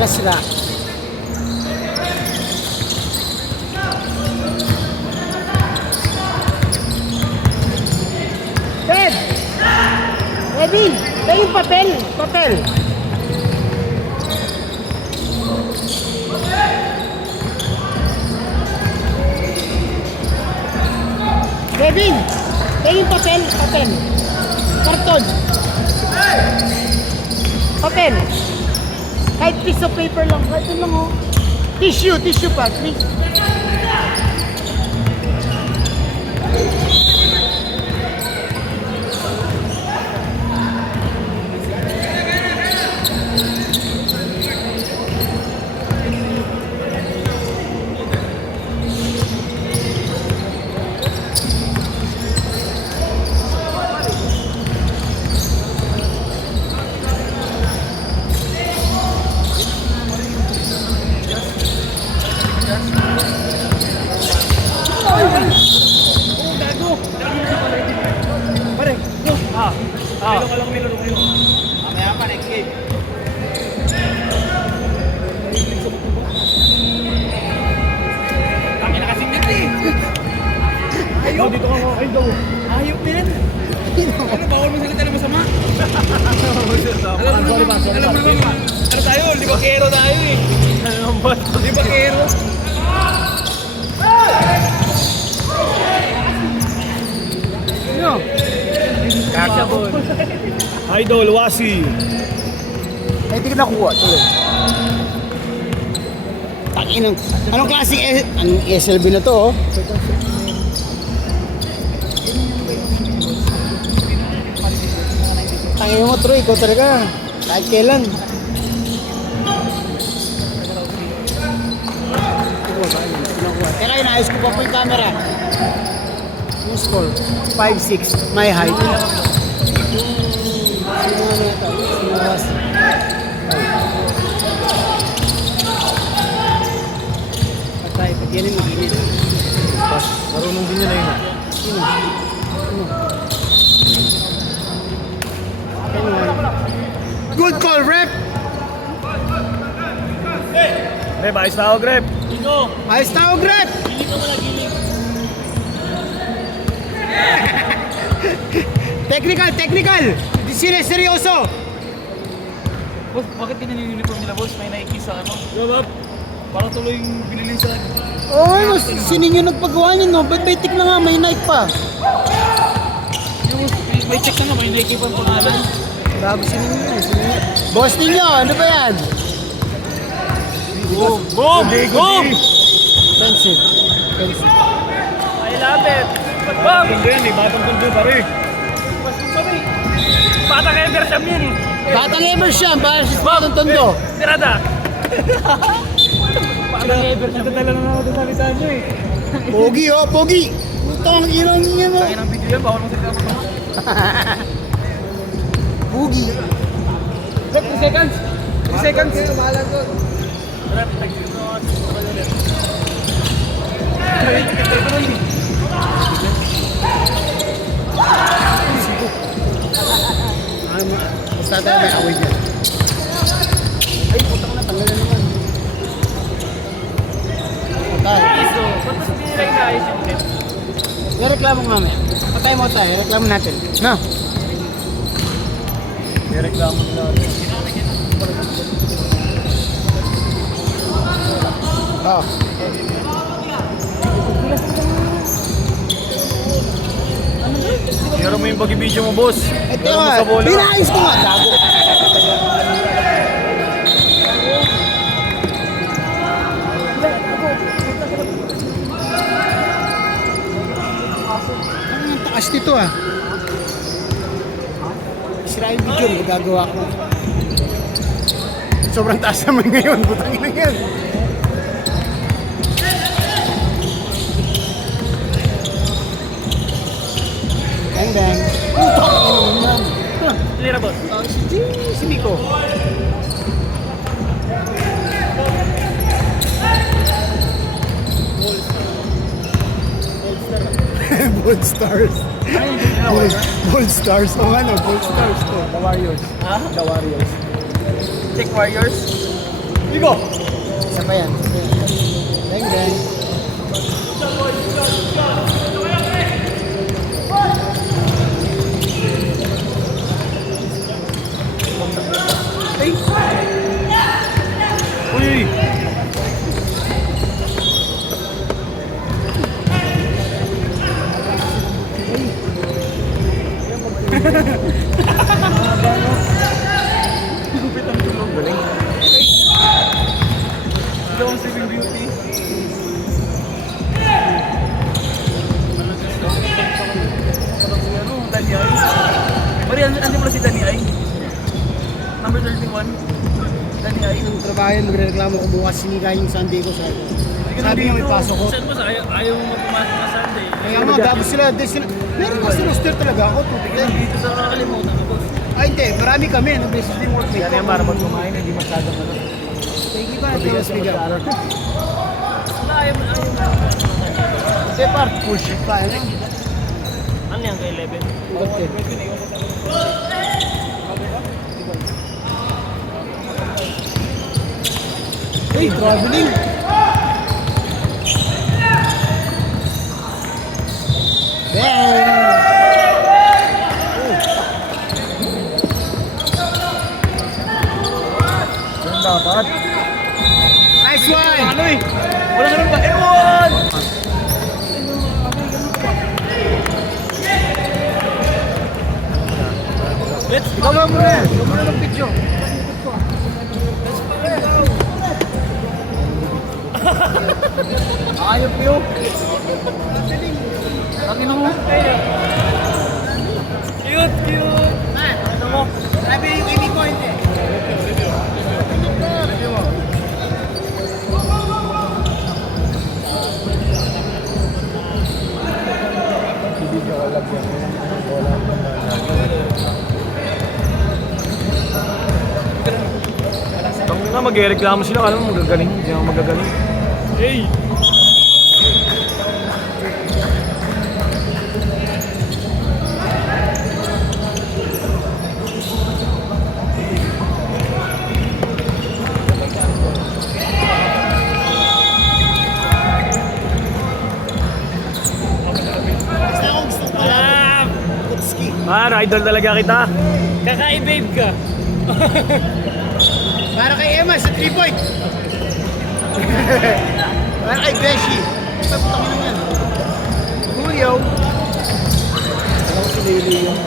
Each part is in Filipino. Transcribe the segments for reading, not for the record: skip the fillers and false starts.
Malas sila. Red! Kevin! Tayo yung papel! Papel! Kevin! Tayo yung papel! Papel! Karton! Papel! Kahit piece of paper lang. Kahit yun lang oh. Tissue! Tissue pa, please. Mamaya pa, next game. Kami nakasingit eh. Ayaw. Dito ka mo. Ayaw din. Ano, bawal mo salita na masama. Alam mo naman, ano tayo? Libakero tayo eh. Libakero. Ano? Kakabon. Idol, Wasi. Ay, hindi ka nakuha. Tuloy. Takinang. Anong klaseng anong SLB na to, oh? Tangin mo, Troy. Ikaw talaga. Kahit kailan. Teka, inaayos ko pa po yung camera. Yung score. 5'6". My height. Sino ano ito? Sino was? Patay, pag yan yung mag-init. Marunong din yun na yun. Sino? Good call, rep! Grep, ayos na ako, Grep. Ayos tao, rep! Technical, technical! Seryoso! Boss, bakit ganyan yung uniform nila, boss? May Nike sa ano? Yo, Parang tuloy yung binili sa... Oo, sino yung nagpagawa niyo, no? Ba't may tik na nga, may Nike pa? Yung may check na nga, may Nike pa ang pangalan. Grabe, sino yun? Boss ninyo, ano ba yan? Boom! Boom! Boom! Offensive. Offensive. I love it! Bang! Kundo yan eh, batang kundo pare. Bata kayo Bersham yun eh! Batang Eversham, para sa Batang Tondo. Tirada! Bata kayo Bersham. Natala na ako sa salita nyo eh. Pogi, oh, pogi! Putang ilang niya mo. Kaya ng video yan, bawal mo sila masama. Pogi. 2 seconds! 2 seconds! Basta tayo may away dyan. Ay, putang na, tanggal na naman. Patay. So, ba't mas pinilay na ayos yung net? Yung reklamo mamaya. Patay mo tayo, reklamo natin. No? May reklamo nila. Oh. Sinaro mo yung pag-video mo, boss. Ito Sinaro mo nga, sa bola. pinaayos ko nga. Gago. Ang taas nito ah. Sira yung video, magagawa ko. Sobrang taas naman ngayon, butang ina yan. Bang bang. Putang ina naman. Lira, boss. Si Miko. Bold Stars. Bold Stars. O ano, Bold Stars to. The Warriors. Ha? The Warriors. Check Warriors. Igo! Isa pa yan. Deng, deng. Ay! Uy! Gupit ang tulog. Galing. Ito ang Sleeping Beauty. Parang si ano, Danny Ay. Pari, ano mo na si Danny Ay? Number 31. Danny Ay. Ang trabaho yun, magreklamo ko bukas sinira yung Sunday ko. Sabi niya may pasok ko. Saan mo sa ayaw mo pumasok na Sunday? Kaya nga, gabos sila. Meron kasi roster talaga ako. Dito sa nakalimutan ko. Ay, hindi. Marami kami. Nag-basis din workmate. Yan yung para pag kumain, hindi masyadong ano. Thank you ba? Tigas bigyan. Wala, ayaw mo. Hindi, part. Push it pa. Ano? Ano yan kay 11? Okay. Hey, traveling. Bang! Yan dapat. Nice one! Ano eh? Wala ka nang ba? Ewan! Let's Ikaw nga muna. Ikaw muna mag-video. Ayop yun. Ang ina mo. Cute, cute. Ano mo? Sabi yung kimi ko, hindi. Tang na, mag-reklamo sila. Alam mo, magagaling. Hindi naman magagaling. Hey! Basta ako gusto ko pala. Kutski. Idol talaga kita. Kaka-babe ka. Para kay Emma sa 3-point. Para kay Beshi. Basta putang ina yan. Julio. Alam ko si Lily yung...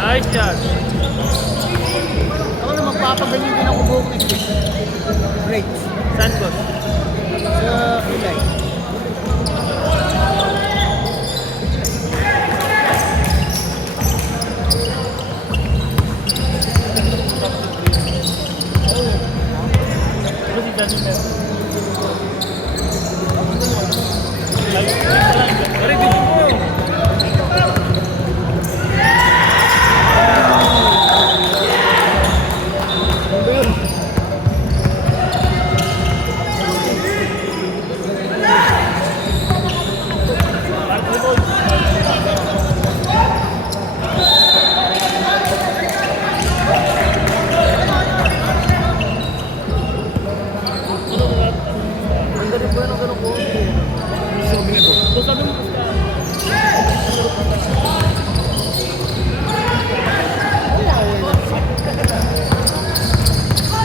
Ayos yan. Ako na magpapaganyan din ako buhok next week. Great. Saan ko? Sa kulay. Ano si Danny na? Pare, video mo.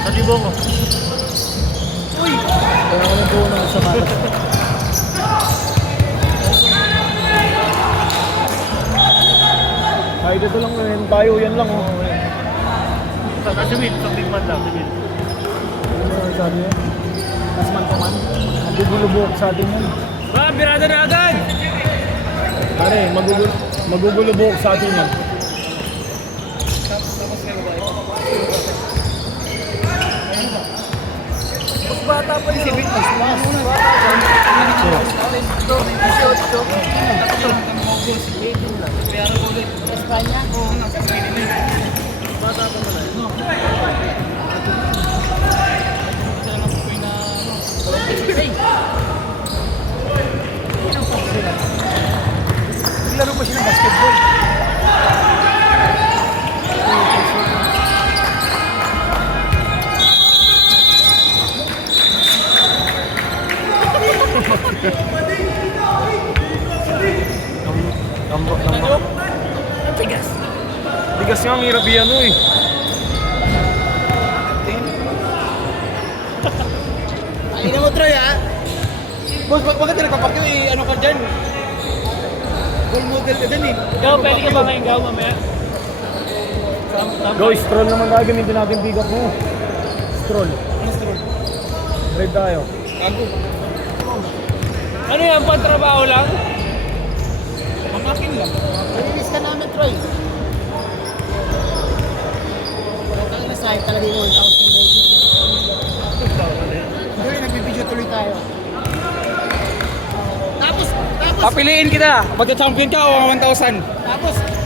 Nalibo ko. Kaya ako nang buo ng sama. Kahit ito lang rin tayo, yan lang oh. Sa si Will, sa big man lang, si Will. Ano mo sabi niya? Mas man to man. Nagugulubok sa atin yun. Ba, birada na agad! Pare, magugulubok sa atin yan. Mas bata pa yun. Espanya? Hey! nga, ang hirap yan eh. Ina mo, Troy, ha? Boss, bakit nagpapak yung ano ka dyan? Gold model ka dyan eh. Ikaw, pwede ka ba ngayon gaw mamaya? Go, stroll naman tayo. Gamitin natin pick up mo. Stroll. Ano stroll? Ride tayo. Gago. Ano yan, pantrabaho lang? Mamakin lang. Release ka namin, Troy. Pero kang nasahit talaga yung 1,000 pesos. Troy, nagbibideo tuloy tayo. Tapos, Papiliin kita. Magka-champion ka o 1,000?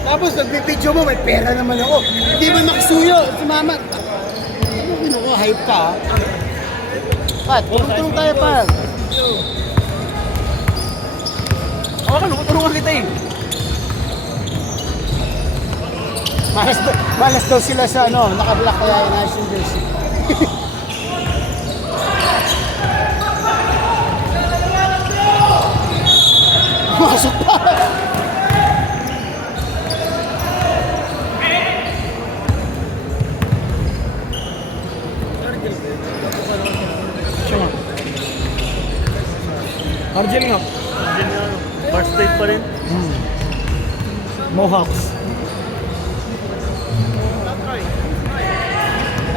tapos nagbibideo mo, may pera naman ako. Hindi mo makasuyo, si Mama. Ano ko, hype ka, ha? Pat, tulong tayo, Pat. Tulungan kita eh. Malas daw sila sa ano, naka-black kaya yung national jersey. Masok pa! Argel nga. Bar straight pa rin. Mohawks.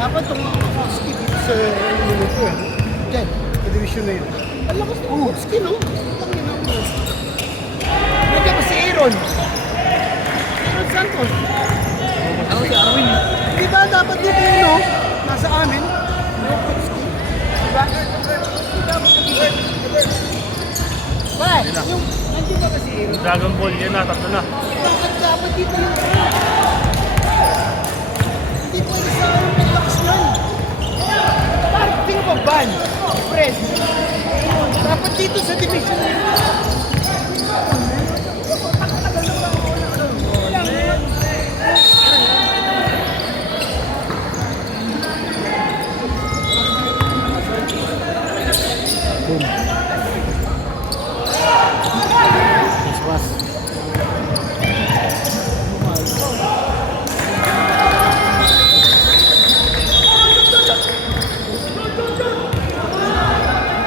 Dapat itong ski dito sa minuto eh. Diyan, sa division na yun. Ang lakas ng ski, no? Tangin na mo. Nandiyan pa si Aaron. Aaron Santos. Ano si Arwin? Di ba dapat dito yun, no? Nasa amin. Local ski. Diba? Ba, yung nandiyan ba kasi Aaron? Dragon Ball yan na, tatlo na. Bakit dapat dito yung hindi pwede sa lakas nun. Parang tingin mo ban, friend. Dapat dito sa division na yun.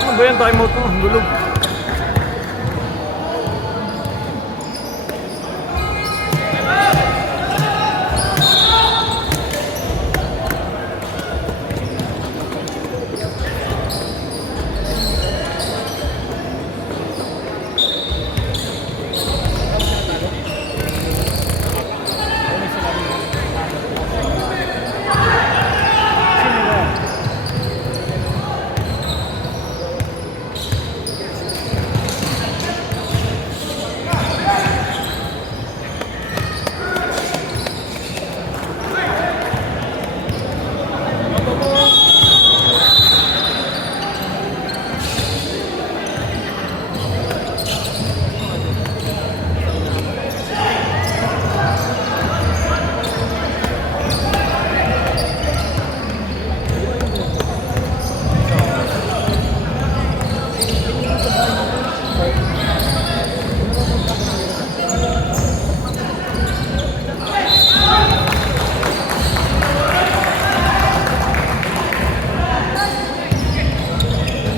Ano ba yan? Time out mo. Ang gulo.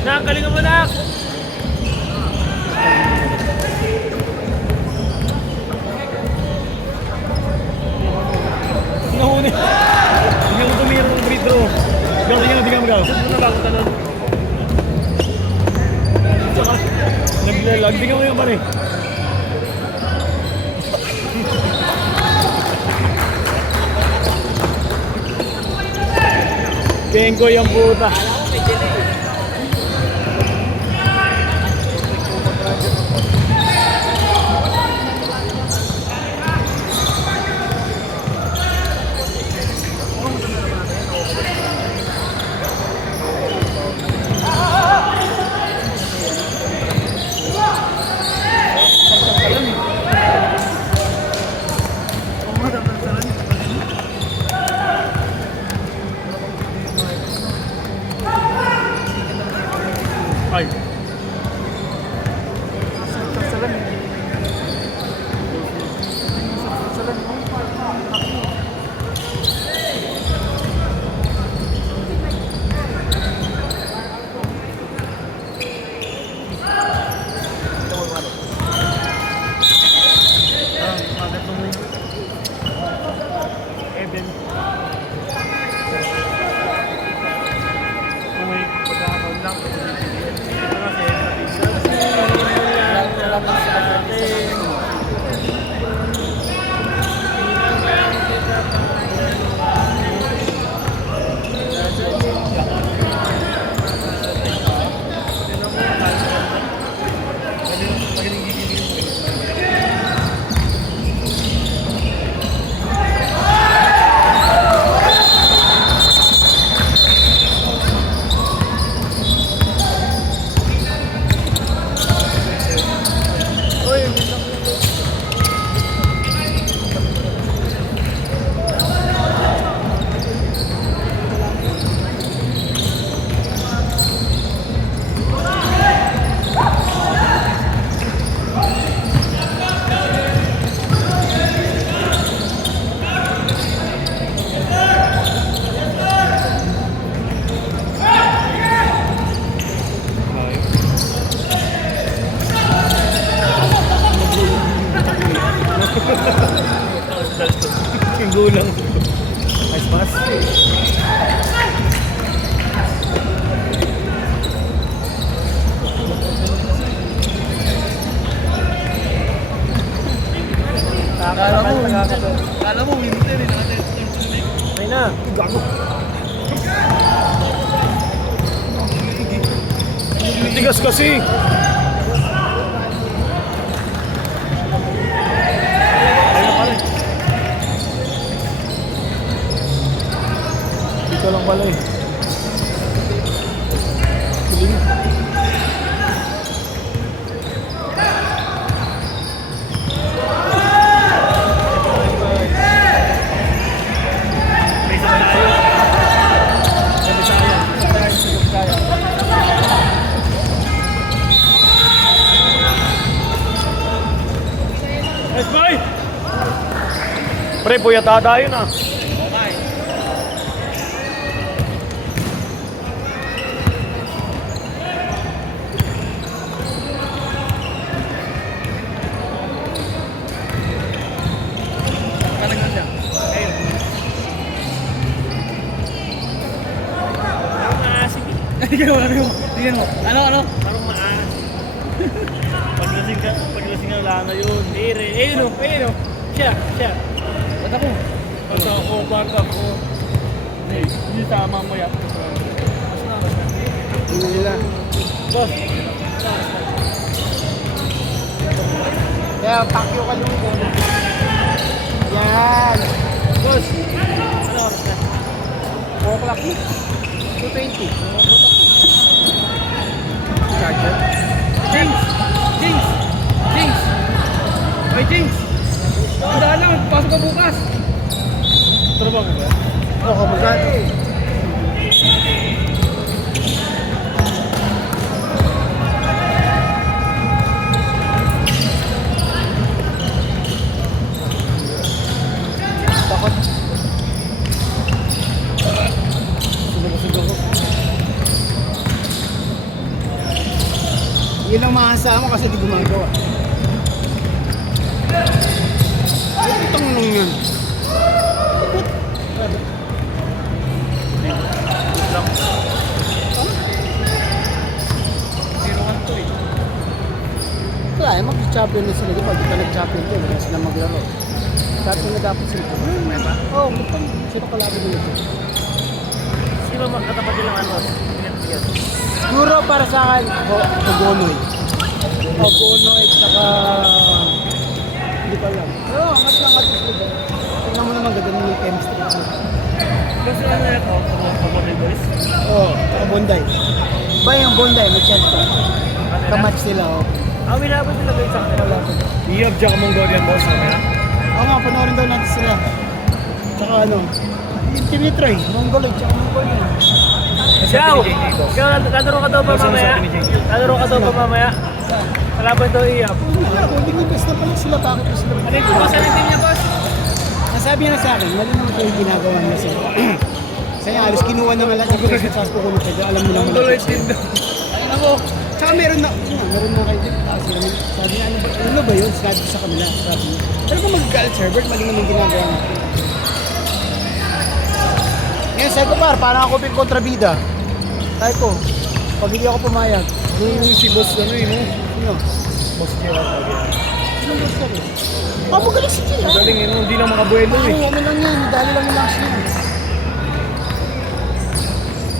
Nak, galingan mo nak! Nahuni. Hindi ako tumira ng free throw. Gaw, tingnan, tingnan mo gaw. Ano lang ako tanong? Tsaka, naglalag. Tingnan mo yung pare. Kengo yung puta. Ay. Kala mo, winter eh. Ay na. Gago. Tigas kasi. Ayun pala. Dito lang pala eh. Let's go! Pre, puyata tayo na. Talagang siya. Ayun. Tingnan mo, tingnan mo. Ano? Parang maanas. Paglasing ang lana yun. Ayun o. Siya. Ba't ako? Ba't ako. Hindi sama mo yan. Hindi nila. Boss. Kaya pakyo ka yung ko. Yan. Boss. Ano oras na? 4 o'clock eh. 2:20. Charger. Jinx! Ay, Jinx! Tandaan lang, pasok ka bukas. Trabaho ba? Oo, kamagano. Takot. Busog ako. Yun ang makasama kasi di gumagawa. Itong nung yun. Wala, mag-champion na sila. Diba? Di ka nag-champion din. Wala sila maglaro. Dati na dapat sila. Oo, sino kalabi nila ito? Sino katapat nilang ano? Siguro para sa akin, Ogonoy. Ogonoy, saka... Hindi ko alam. Pero angat lang at sila. Tingnan mo naman, ganda yung chemistry. Kasi ano ito? Pagod boys? Oo, saka Bonday. Ba yung Bonday, may chance pa. Kamatch sila, oh. Minabot nila guys sa kanila. Iyab dyan ka Mongolian boss. Oo nga, panoorin daw natin sila. Tsaka ano, yung Timitry, Mongoloid, tsaka Mongolian. Ciao! Kadaro ka daw pa mamaya? Kadaro ka daw pa mamaya? Kalaban daw Iyab. Wala, holding the best na pala sila. Bakit pa sila? Ano yung boss? Ano yung team niya, boss? Nasabi niya na sa akin, mali naman ito yung ginagawa niya sa... Saya alos kinuha na nga lahat ng presyo sa pukulong kayo. Alam mo naman. Mongoloid team daw. Ayun ako. Tsaka meron na kayo dito. Kasi naman, sabi niya, ano ba yun? Sabi ko sa kanila. Sabi niya, pero kung mag-galit server, mali naman ginagawa natin. Ngayon, sabi ko parang ako pin kontrabida. Sabi ko, pag hindi ako pumayag, Yung si boss ano yun? sino? Boss Gerald. Sino boss ka rin? Magaling si Jill, ha? Magaling yun, hindi na makabuelo eh. Oo, ano lang yan. Dali lang yung last year.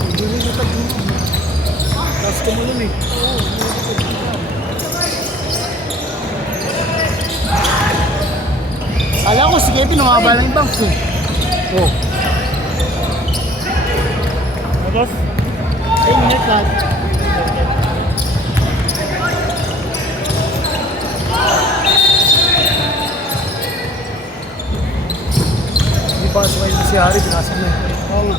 Hindi rin ito dito. Tapos tumulong eh. Kala ko si Kevin, umaba lang yung banks eh. Oh. Boss? 10 minutes lang. Hindi pa sa kayo si Harry, pinasa mo eh. Oo nga.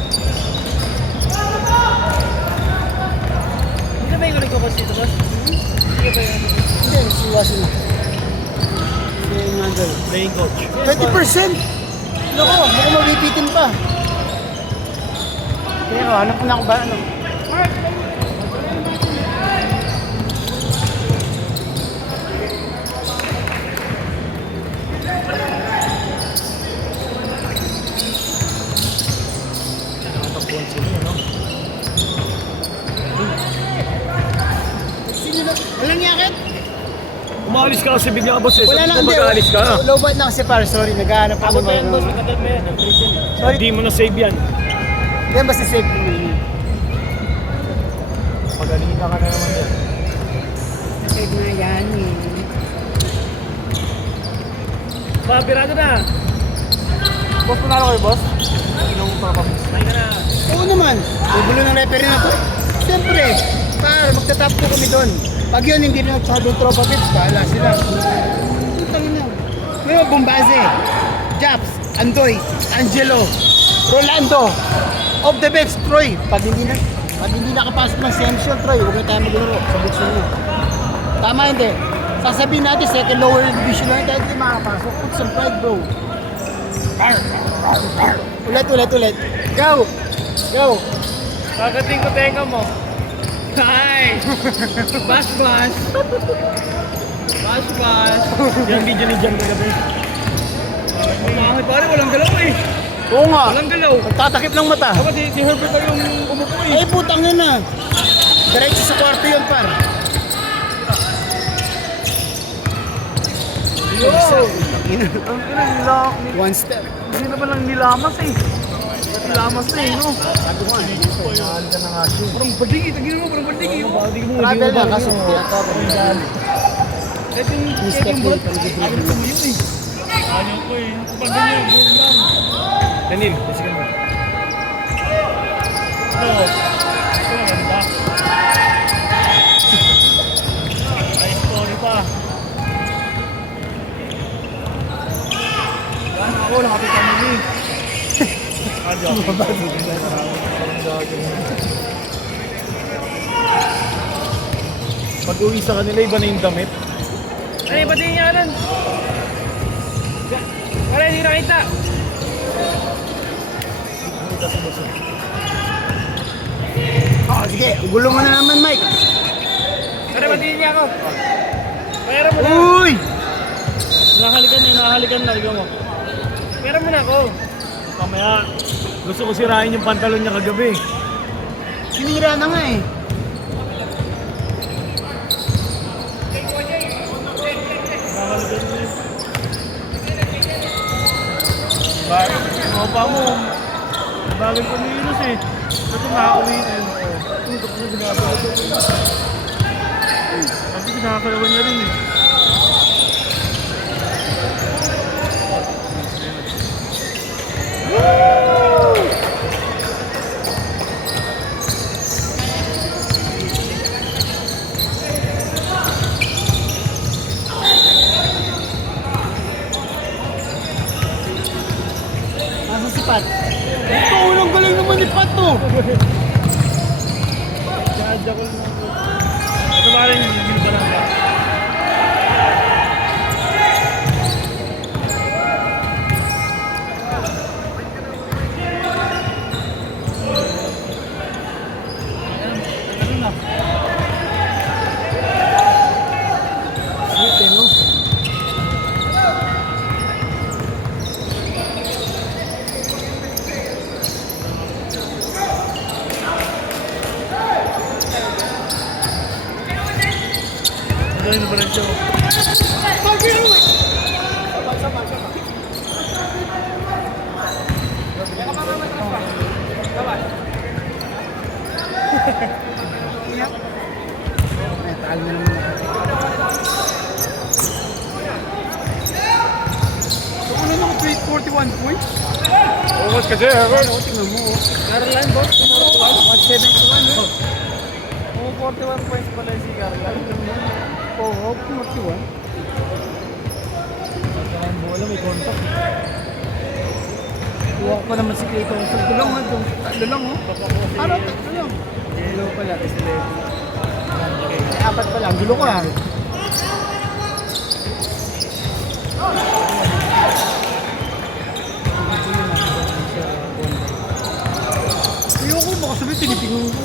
Hindi na ba yung ulit ko boss dito, boss? Hindi ba yung Hindi, siwasin na. Si Mandel. Playing coach. 20%! Loko, mukhang mabibitin pa. Pero hanap na ako ba ano? Sino na? Walang yakit? Umalis ka kasi bigla ka boss eh. Wala Sabi na, ko hindi. mag-aalis ka. Low bat na kasi par, sorry. Naghahanap ako. Sorry. Hindi mo na save yan. Yan basta save ko yun. Pagalina ka na naman yan. Save na yan eh. Pirado na. Boss, panalo kayo boss? Ilang papapis? Ay ka na. Oo naman. Bubulo ng referee na to. Siyempre, par, magtatap po kami doon. Pag yun, hindi na nagsabi yung tropa bits, bahala sila. Putang ina. Ngayon, Bombaze, Japs, Andoy, Angelo, Rolando, of the best, Troy. Pag hindi nakapasok ng semision, Troy, huwag na tayo maglaro sa books nyo. Tama hindi. Sasabihin natin, second lower division na dahil hindi makapasok. Put some pride, bro. Ulit. Go! Go! Kagating ko tenga mo. Hi! Bash! Yung video ni Jan kagabi. Bakit pare, walang galaw eh. Oo nga. Walang galaw. Nagtatakip lang mata. Ako si Herbert lang yung umupo eh. Ay, putang yun na. Diretso sa kwarto yun, par. Yo! Ang ina nila. One step. Hindi naman lang nilamas eh. Nilamas na eh, no? Sabi ko nga, Mahal ka na nga siya. Parang badigi, tagin mo, parang badigi. Hindi mo travel na kaso. Kahit yung bulat, ayaw mo yun eh. Ayaw ko eh. Pag ganyan, buong lang. Daniel, basigan mo. Oo. Ito na ganda. Ay, story pa. Yan ako, nakapit kami ni. Pag uwi sa kanila, iba na yung damit. Ay, ba't yung yanan? Pare, hindi nakita. Oh, sige, gulong mo na naman, Mike. Pare, ba't niya ako? Pera mo na. Uy! Hinahalikan na, ikaw mo. Pera mo na ako. Mamaya, gusto ko sirain yung pantalon niya kagabi. Sinira na nga eh. Bakit? Opa mo. Bagay ko ni Yunus eh. Ito nakakauwi na yun. Ito ko na ginagawa ko. Sabi ko nakakalawan niya rin eh. Nasa si Pat. Ito, unang galing naman ni Pat to. Kaya ko lang. Ito ba rin yung video ka lang ba? Sweet eh, no? Ito yung nabalan siya. Metal na naman ako. So, ano na ako, 41 points? Focus kasi, Herbert. Ano, tingnan mo. Oh. Caroline, boss. 171, oh. 41 points pala si Caroline. Oo, 41. Ang bola, may contact. Walk pa naman si Clayton. Sa tulong ha, tatlo lang oh. Ano, tatlo lang. Yellow pala, tapos 11. Eh, apat pa lang, gulo ko ha. Ayoko, baka sabihin, tinipingon ko.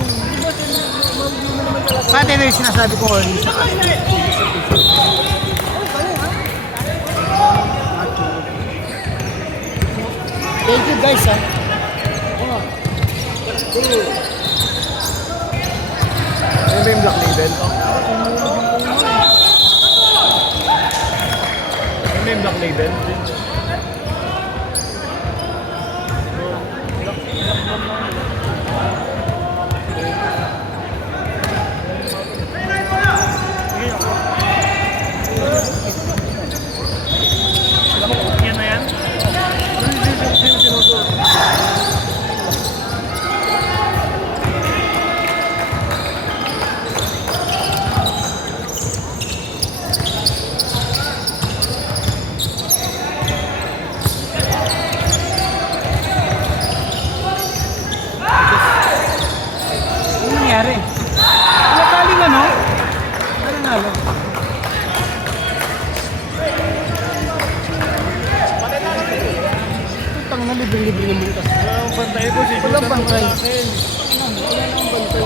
Pati na yung sinasabi ko early sa Thank you guys ha. Ano ba yung black label? label. Yan na yan. Ano nangyari? Nakaling ano? Ano nalo? Putang na libre-libre naman kasi. Walang bantay po si Walang bantay. akin. Wala nang bantay.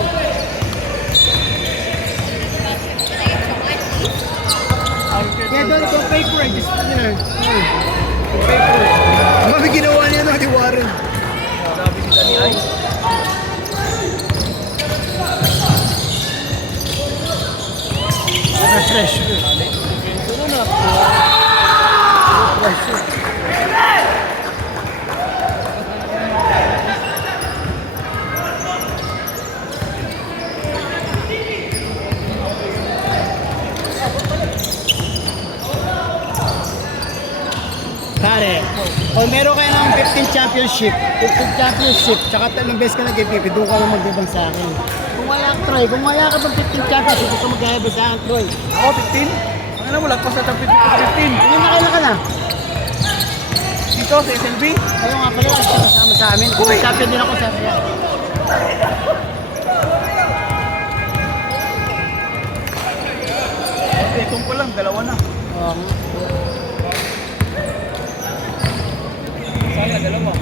Kaya don't pay for it. Just, don't pay for it. Mami ginawa niya na ni Warren. Grabe si Danny Ay. Na-pressure. Pressure. Pare, kung meron kayo ng 15 championship, tsaka 3 beses ka nag-MVP, doon ka lang magbibang sa akin. Kung wala ka, Troy, kung wala ka bang 15 championship, gusto mag-ahibay sa akin, Troy. Ako 15? Ang alam mo, lagpas na ng 15. Hindi na kailan ka na. Dito sa SLB? Kayo nga pala, gusto kasama sa amin. Kung may champion din ako sa kaya. Itong ko lang, dalawa na. Saya, dalawa.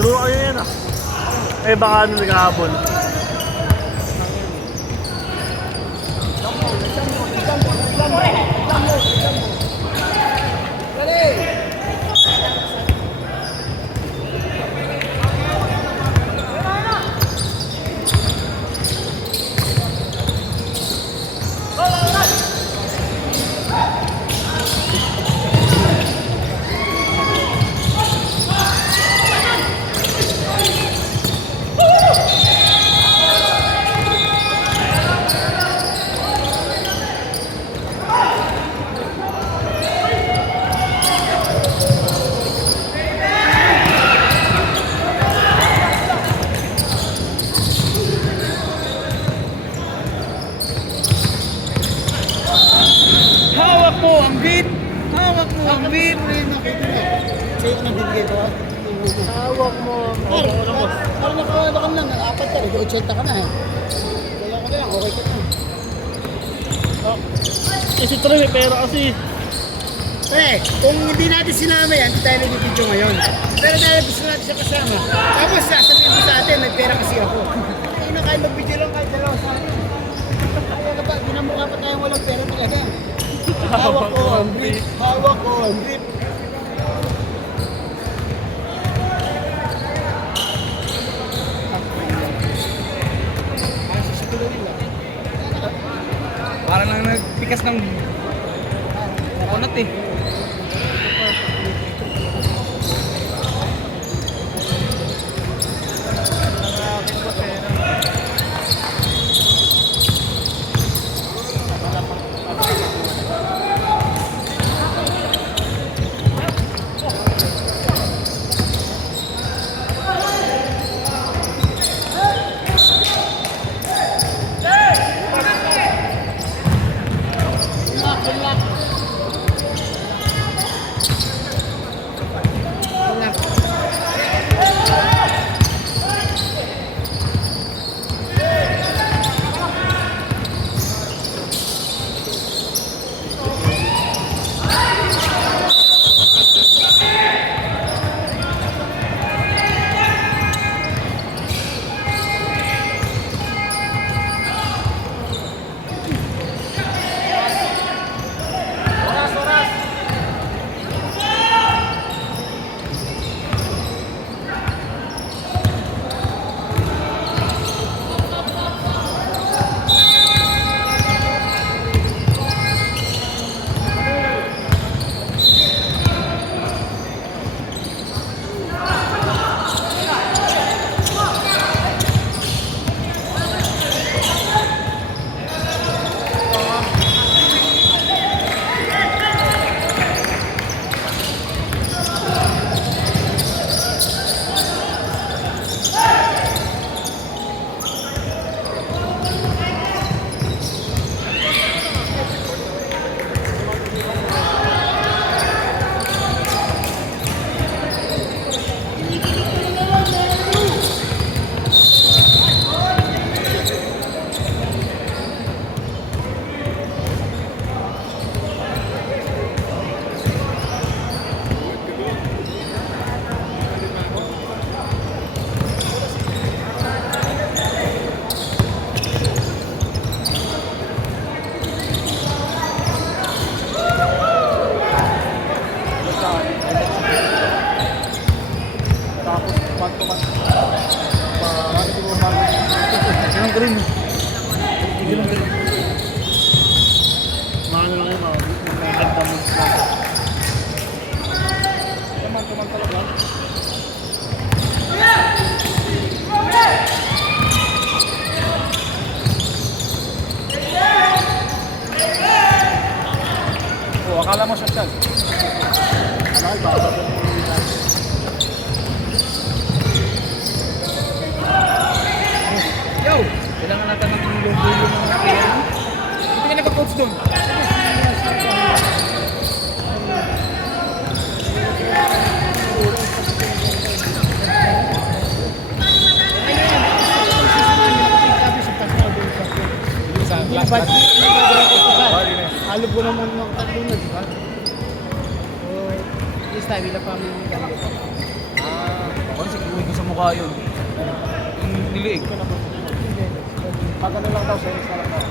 Laro kayo yan ah. Eh baka ano nagkahabol. Hawak mo ang beat! Hawak mo ang beat! Sa'yo ko nabibigay ko, ha? Hawak mo. Parang nakawala ka lang, 4 tayo, 80 ka na eh. Kaya ka na lang, okay ka na. Kasi Troy may pera kasi. Kung hindi natin sinama yan, hindi tayo nag-video ngayon. Pero dahil gusto natin siya kasama. Tapos sasabihin mo sa atin, may pera kasi ako. Ay na, kahit mag-video lang kahit dalawa sa akin. Kaya ka ba, ginamukha pa tayong walang pera talaga. Hawak ko ang grip, hawak ko ang grip. Parang nang nagpikas ng coconut eh. bad record sa bad. Bali na. Halo po naman ng tatlo na, di ba? So, this time, wala pa may ganda. Kasi kinuwi ko sa mukha yun. Yung niliig. Pag ano lang daw, service na lang daw.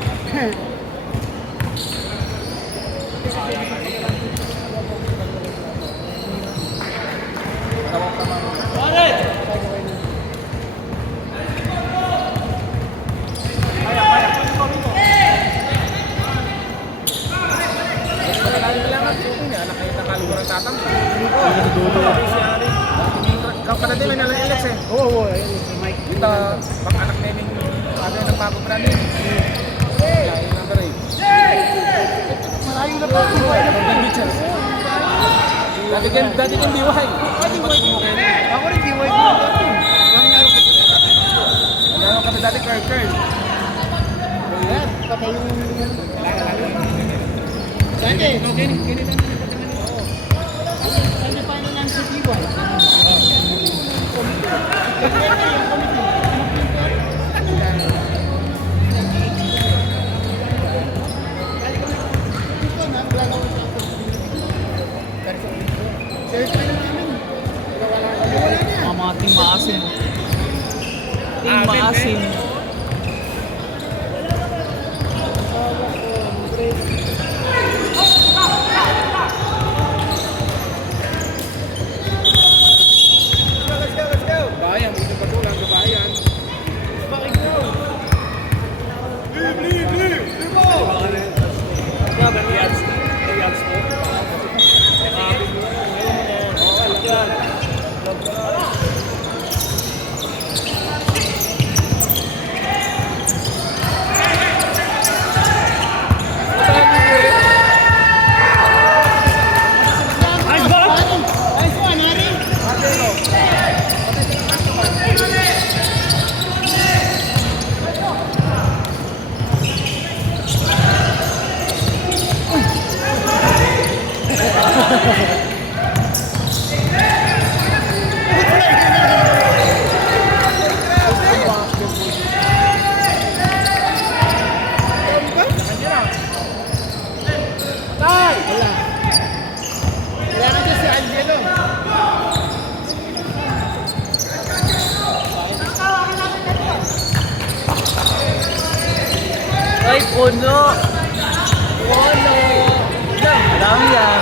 Kapatid nila ng Alex eh. Oo, ayun, si Mike. Kita, bak anak na yung ano ng bago brand eh. Kaya yun ang garay. Malayo na pa. Dati kan diway. Ako rin, di white na dati. Gano'n kami dati curl. Ayan, patay yung... Dati, ano pa na lang si Diway? Mga team maasim. Team maasim. Bayan, dito pa tulang sa bayan. Ay, puno! Puno! Dami yan.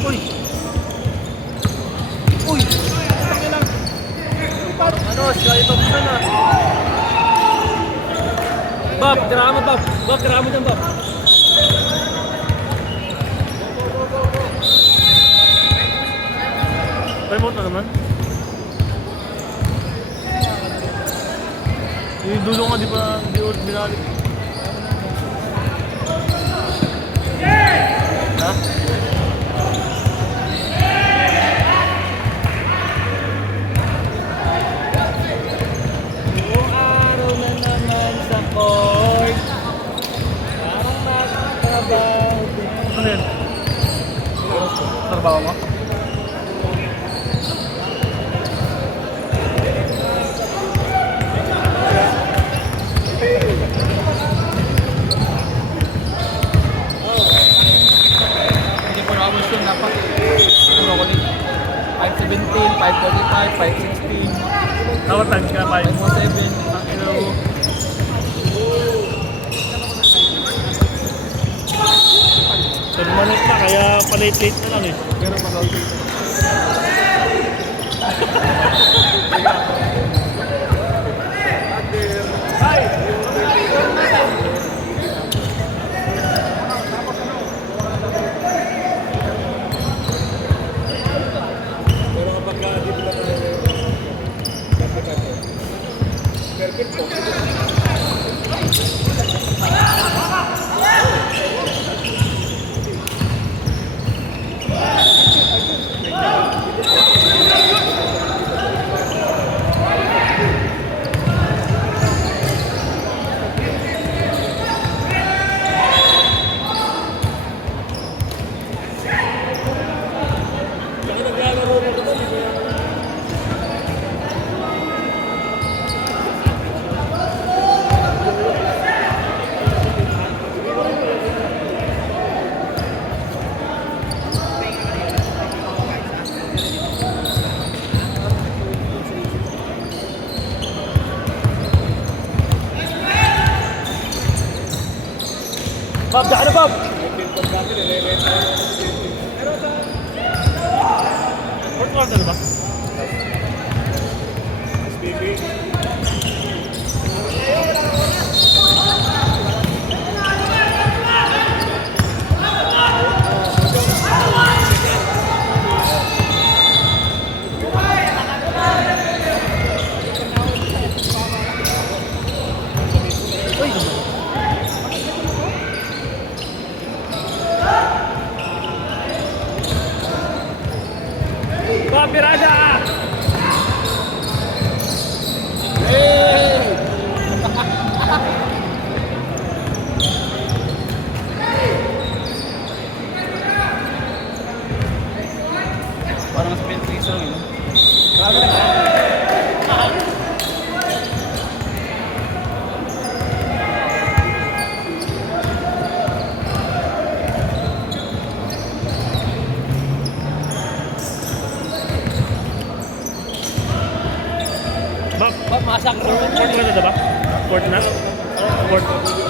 Uy! Uy! Ano, Sky Thompson na. Bob, tira mo Bob. Bob, tira mo dyan Bob. Remote na naman. Yung dulo nga di binalik. Ha? Buong araw na naman sa court. Parang nakatrabaho din. Ano yun? Trabaho mo? Hindi ko nakabos yun. Dapat. Ano ko din? 517, 545, 516, Dapat lunch ka, 5. 517. Ang ilo. Permanent pa, kaya palate-late na lang eh. Pero pag Bob, daan na Bob! Fourth quarter na ba? Bob, Miranda! Parang sa Netflix lang yun. Bob, Bob, masakro. fourth quarter na ba? Fourth na? Fourth.